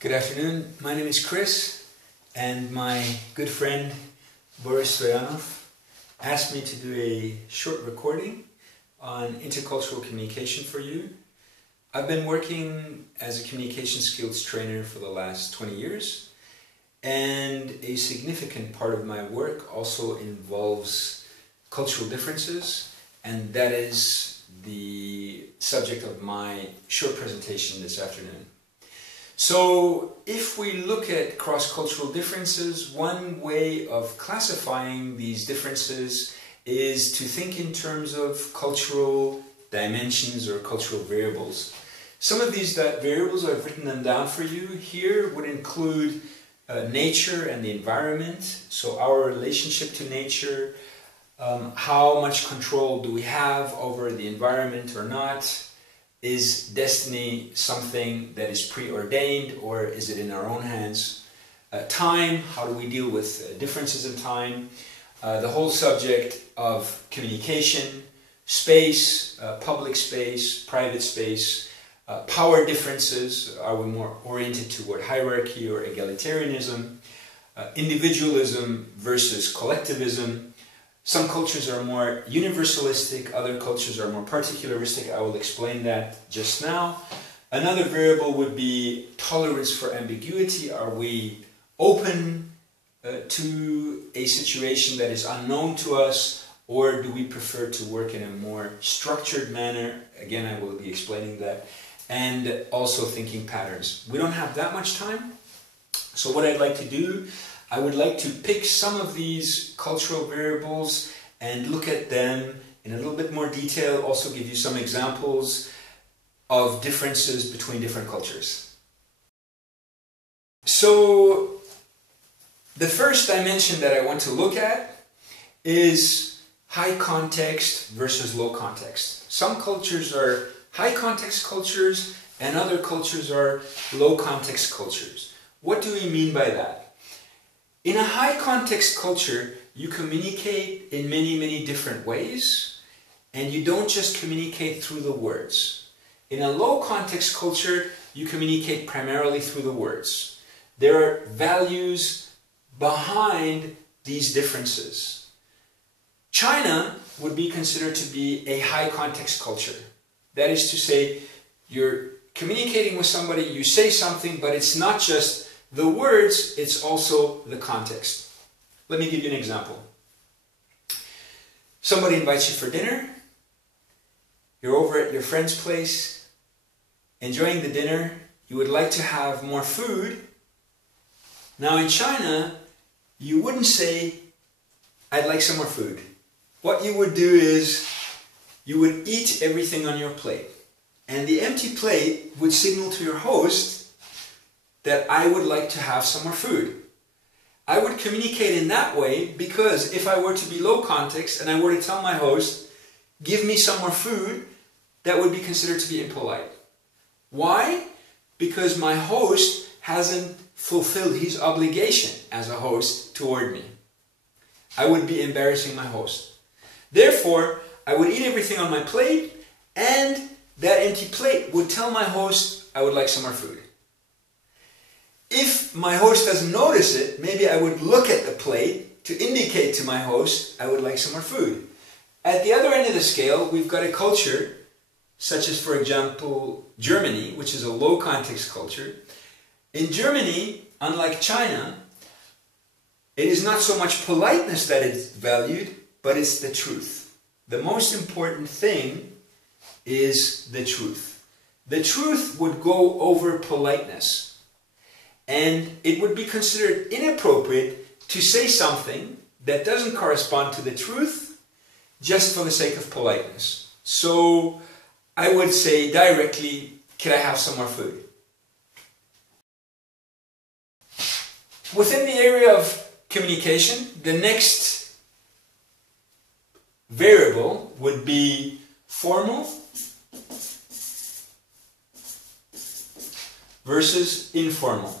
Good afternoon, my name is Chris, and my good friend Boris Stoyanov asked me to do a short recording on intercultural communication for you. I've been working as a communication skills trainer for the last 20 years, and a significant part of my work also involves cultural differences, and that is the subject of my short presentation this afternoon. So if we look at cross-cultural differences, one way of classifying these differences is to think in terms of cultural dimensions or cultural variables. Some of these variables, I've written them down for you here, would include nature and the environment, so our relationship to nature, how much control do we have over the environment or not. Is destiny something that is preordained, or is it in our own hands? Time, how do we deal with differences in time? The whole subject of communication, space, public space, private space, power differences, are we more oriented toward hierarchy or egalitarianism? Individualism versus collectivism. Some cultures are more universalistic, other cultures are more particularistic. I will explain that just now. Another variable would be tolerance for ambiguity. Are we open to a situation that is unknown to us, or do we prefer to work in a more structured manner? Again, I will be explaining that. And also thinking patterns. We don't have that much time, so what I'd like to do, I would like to pick some of these cultural variables and look at them in a little bit more detail, also give you some examples of differences between different cultures. So, the first dimension that I want to look at is high context versus low context. Some cultures are high context cultures and other cultures are low context cultures. What do we mean by that? In a high context culture, you communicate in many different ways, and you don't just communicate through the words. In a low context culture, you communicate primarily through the words. There are values behind these differences. China would be considered to be a high context culture. That is to say, you're communicating with somebody, you say something, but it's not just the words, it's also the context. Let me give you an example. Somebody invites you for dinner. You're over at your friend's place, enjoying the dinner. You would like to have more food. Now in China, you wouldn't say, I'd like some more food. What you would do is, you would eat everything on your plate. And the empty plate would signal to your host that I would like to have some more food. I would communicate in that way because if I were to be low context and I were to tell my host, give me some more food, that would be considered to be impolite. Why? Because my host hasn't fulfilled his obligation as a host toward me. I would be embarrassing my host. Therefore, I would eat everything on my plate, and that empty plate would tell my host I would like some more food. If my host doesn't notice it, maybe I would look at the plate to indicate to my host I would like some more food. At the other end of the scale, we've got a culture, such as, for example, Germany, which is a low context culture. In Germany, unlike China, it is not so much politeness that is valued, but it's the truth. The most important thing is the truth. The truth would go over politeness. And it would be considered inappropriate to say something that doesn't correspond to the truth just for the sake of politeness. So I would say directly, can I have some more food? Within the area of communication, the next variable would be formal versus informal.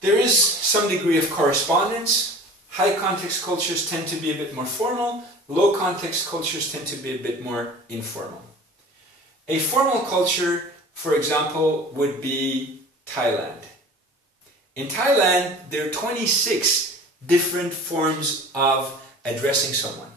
There is some degree of correspondence. High context cultures tend to be a bit more formal. Low context cultures tend to be a bit more informal. A formal culture, for example, would be Thailand. In Thailand, there are 26 different forms of addressing someone.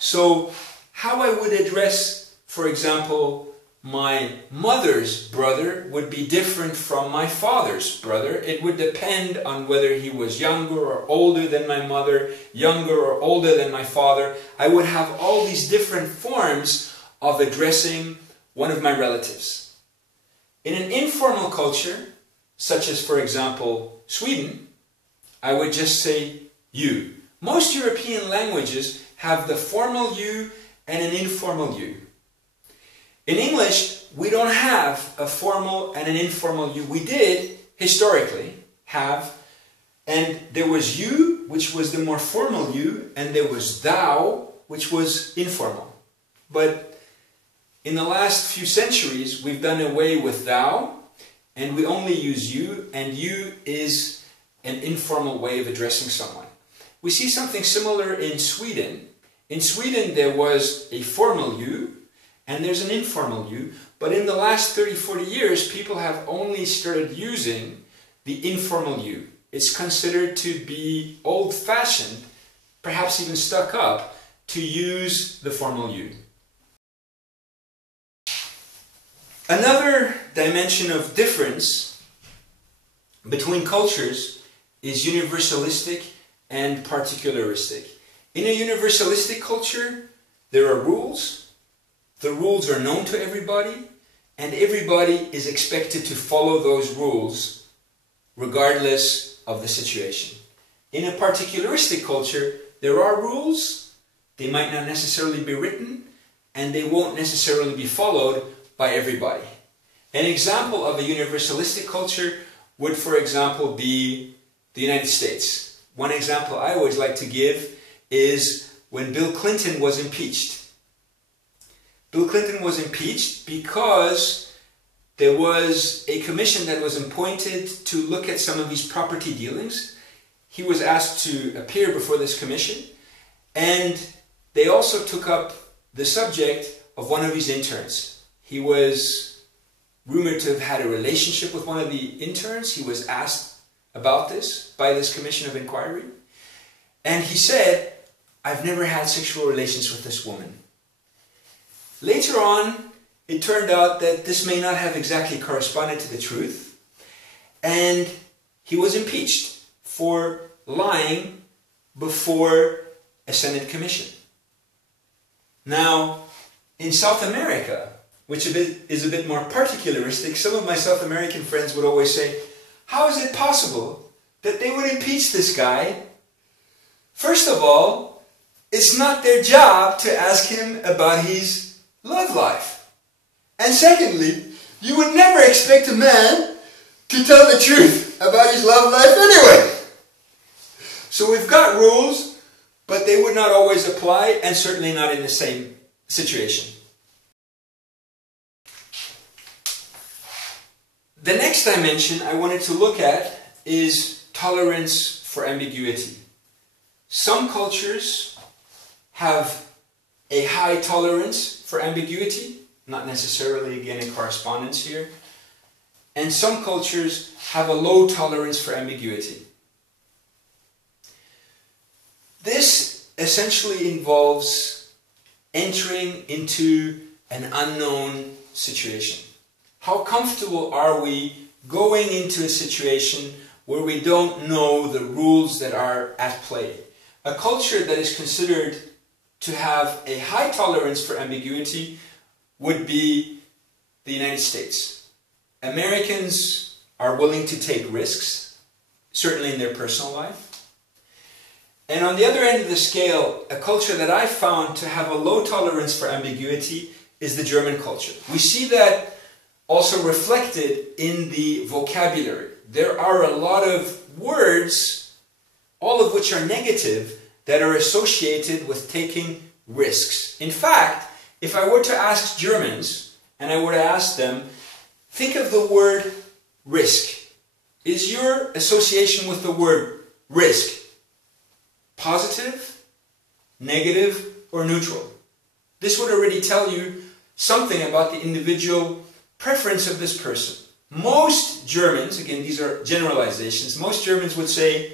So, how I would address, for example, my mother's brother would be different from my father's brother. It would depend on whether he was younger or older than my mother, younger or older than my father. I would have all these different forms of addressing one of my relatives. In an informal culture, such as, for example, Sweden, I would just say you. Most European languages have the formal you and an informal you. In English, we don't have a formal and an informal you. We did, historically, have, and there was you, which was the more formal you, and there was thou, which was informal. But in the last few centuries, we've done away with thou, and we only use you, and you is an informal way of addressing someone. We see something similar in Sweden. In Sweden, there was a formal you, and there's an informal you, but in the last 30-40 years, people have only started using the informal you. It's considered to be old-fashioned, perhaps even stuck up, to use the formal you. Another dimension of difference between cultures is universalistic and particularistic. In a universalistic culture, there are rules. The rules are known to everybody, and everybody is expected to follow those rules regardless of the situation. In a particularistic culture, there are rules, they might not necessarily be written, and they won't necessarily be followed by everybody. An example of a universalistic culture would, for example, be the United States. One example I always like to give is when Bill Clinton was impeached. Bill Clinton was impeached because there was a commission that was appointed to look at some of these property dealings. He was asked to appear before this commission, and they also took up the subject of one of his interns. He was rumored to have had a relationship with one of the interns. He was asked about this by this commission of inquiry, and he said, "I've never had sexual relations with this woman." Later on, it turned out that this may not have exactly corresponded to the truth, and he was impeached for lying before a Senate commission. Now, in South America, which is a bit more particularistic, some of my South American friends would always say, how is it possible that they would impeach this guy? First of all, it's not their job to ask him about his love life. And secondly, you would never expect a man to tell the truth about his love life anyway. So we've got rules, but they would not always apply, and certainly not in the same situation. The next dimension I wanted to look at is tolerance for ambiguity. Some cultures have a high tolerance for ambiguity, not necessarily again in correspondence here, and some cultures have a low tolerance for ambiguity. This essentially involves entering into an unknown situation. How comfortable are we going into a situation where we don't know the rules that are at play? A culture that is considered to have a high tolerance for ambiguity would be the United States. Americans are willing to take risks, certainly in their personal life. And on the other end of the scale, a culture that I found to have a low tolerance for ambiguity is the German culture. We see that also reflected in the vocabulary. There are a lot of words, all of which are negative, that are associated with taking risks. In fact, if I were to ask Germans, and I were to ask them, think of the word risk. Is your association with the word risk positive, negative, or neutral? This would already tell you something about the individual preference of this person. Most Germans, again these are generalizations, most Germans would say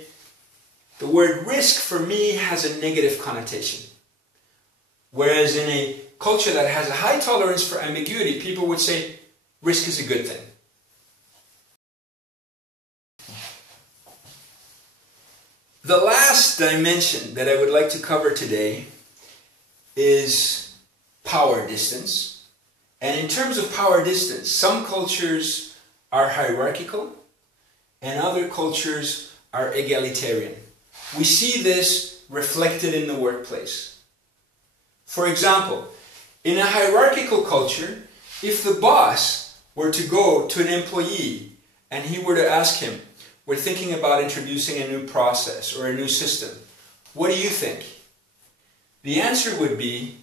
the word risk for me has a negative connotation. Whereas in a culture that has a high tolerance for ambiguity, people would say risk is a good thing. The last dimension that I would like to cover today is power distance. And in terms of power distance, some cultures are hierarchical and other cultures are egalitarian. We see this reflected in the workplace. For example, in a hierarchical culture, if the boss were to go to an employee and he were to ask him, we're thinking about introducing a new process or a new system, what do you think? The answer would be,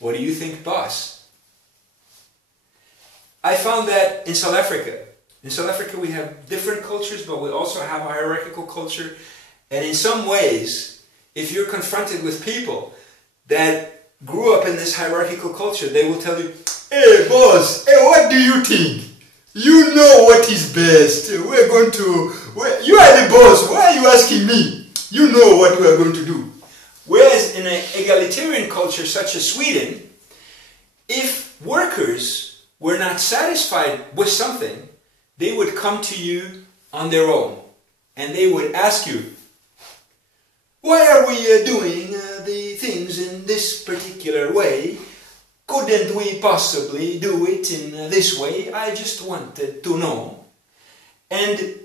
what do you think, boss? I found that in South Africa. In South Africa we have different cultures, but we also have a hierarchical culture. And in some ways, if you're confronted with people that grew up in this hierarchical culture, they will tell you, hey boss, hey, what do you think? You know what is best. You are the boss, why are you asking me? You know what we are going to do. Whereas in an egalitarian culture such as Sweden, if workers were not satisfied with something, they would come to you on their own and they would ask you, why are we doing the things in this particular way? Couldn't we possibly do it in this way? I just wanted to know. And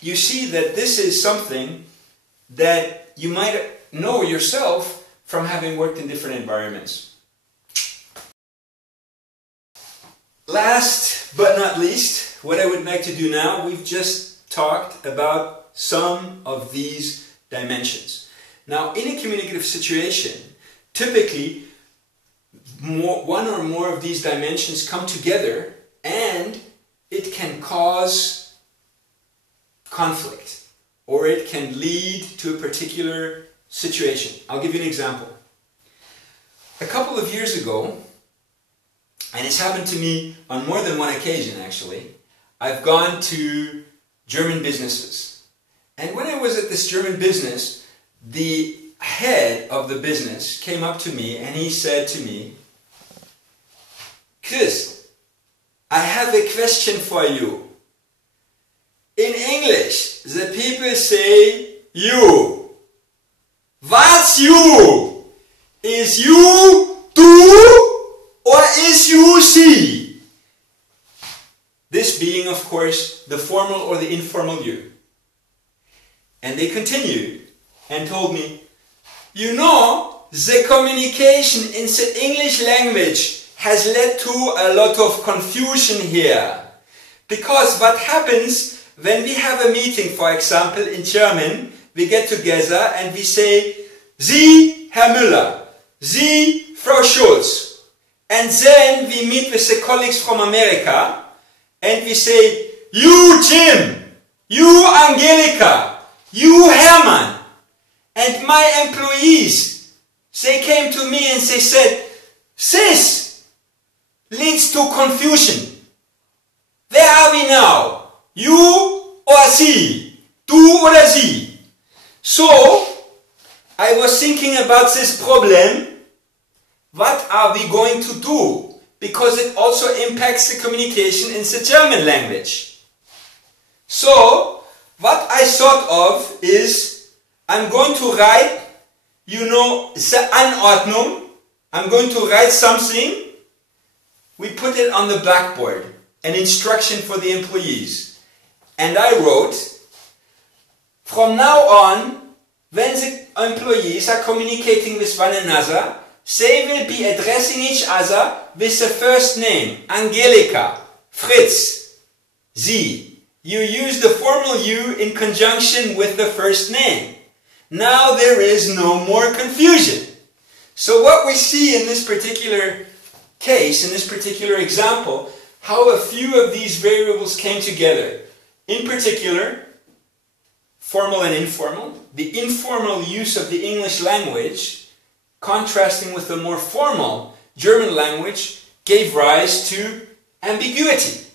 you see that this is something that you might know yourself from having worked in different environments. Last but not least, what I would like to do now, we've just talked about some of these dimensions. Now, in a communicative situation, typically one or more of these dimensions come together and it can cause conflict or it can lead to a particular situation. I'll give you an example. A couple of years ago, and it's happened to me on more than one occasion actually, I've gone to German businesses. And when I was at this German business, the head of the business came up to me and he said to me, Chris, I have a question for you. In English, the people say you. What's you? Is you du or is you sie? This being, of course, the formal or the informal you. And they continued and told me, you know, the communication in the English language has led to a lot of confusion here. Because what happens when we have a meeting, for example, in German, we get together and we say, Sie, Herr Müller, Sie, Frau Schulz. And then we meet with the colleagues from America and we say, you, Jim, you, Angelika, you, Hermann. And my employees, they came to me and they said, this leads to confusion. Where are we now? You or sie? Du oder sie? So, I was thinking about this problem. What are we going to do? Because it also impacts the communication in the German language. So, what I thought of is, I'm going to write, you know, the Anordnung. I'm going to write something. We put it on the blackboard, an instruction for the employees. And I wrote, from now on, when the employees are communicating with one another, they will be addressing each other with the first name, Angelika, Fritz, Sie. You use the formal you in conjunction with the first name. Now there is no more confusion. So what we see in this particular case, in this particular example, how a few of these variables came together. In particular, formal and informal. The informal use of the English language contrasting with the more formal German language, gave rise to ambiguity.